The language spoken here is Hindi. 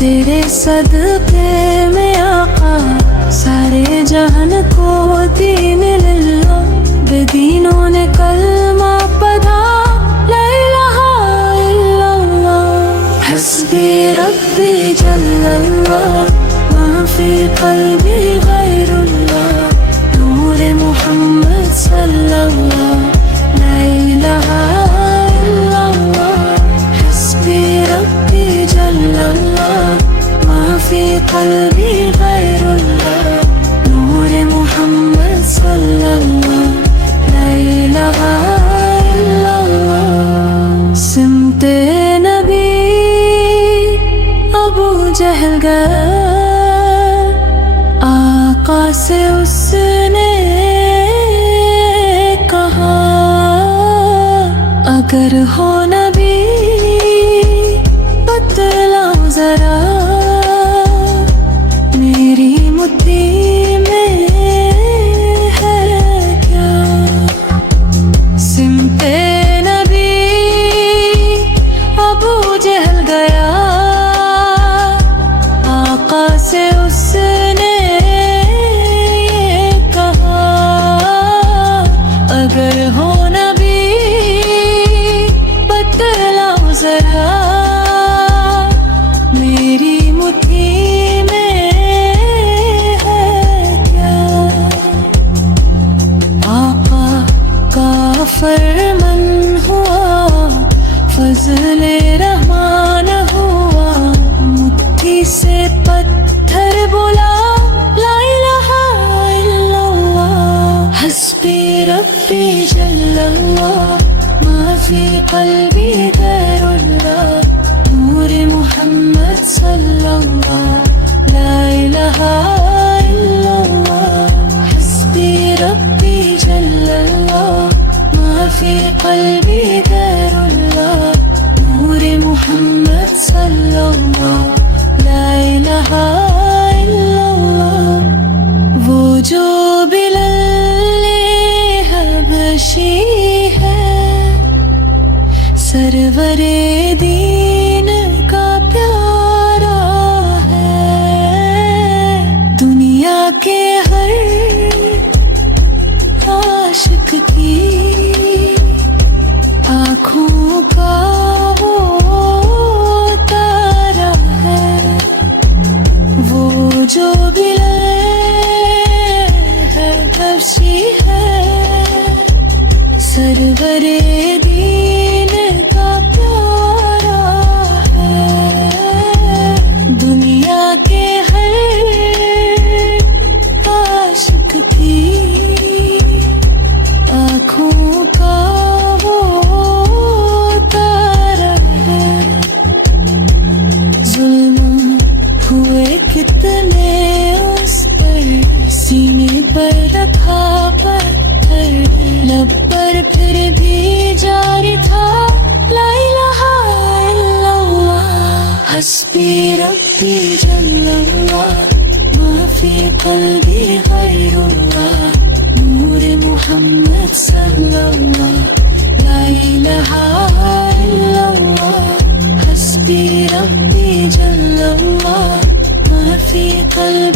तेरे सदक़े में आका सारे जहान को दीन लिल्ला बेदीनों ने कलमा पढ़ा ला इलाहा इल्लल्लाह हस्बी रब्बी जल्लल्लाह मा फी क़ल्बी गैरुल्लाह नूर मुहम्मद सल्लल्लाह ला इलाहा इल्लल्लाह हस्बी रब्बी जल्लल्लाह मा फी क़ल्बी गैरुल्लाह नूर मुहम्मद सल्लल्लाह ला इलाहा इल्लल्लाह सिमते नबी अबू जहल गया आका से उसने कहा अगर हो नबी बतलाओ जरा मेरी मुट्ठी में है क्या सिमते नबी अबू जहल गया आका से उसने कहा अगर हो नबी बतलाओ जरा मेरी मुट्ठी में है क्या आका का फरमान हुआ फजले रहमान हुआ मुट्ठी से पत्थर बोला ला इलाहा इल्लल्लाह हस्बी रब्बी जल्लल्लाह मा फी क़ल्बी गैरुल्लाह नूर मुहम्मद सल्लल्लाह ला इलाहा इल्लल्लाह हस्बी रब्बी जल्लल्लाह मा फी क़ल्बी गैरुल्लाह नूर मुहम्मद सल्लल्लाह ला इलाहा इल्लल्लाह वो जो बिलाल हबशी है सरवरे दीन का प्यारा है दुनिया के हर आशिक की आँखों का वो तारा है वो जो बिलाल हबशी है सरवरे दीन का प्यारा है दुनिया के हर आशिक की आँखों का वो तारा है जुल्म हुए कितने उस पर सीने पर रखा पत्थर लब पर फिर भी जारी था ला इलाहा इल्लल्लाह हस्बी रब्बी जल्लल्लाह मा फी क़ल्बी गैरुल्लाह नूर मुहम्मद सल्लल्लाह ला इलाहा इल्लल्लाह हस्बी रब्बी जल्लल्लाह मा फी क़ल्बी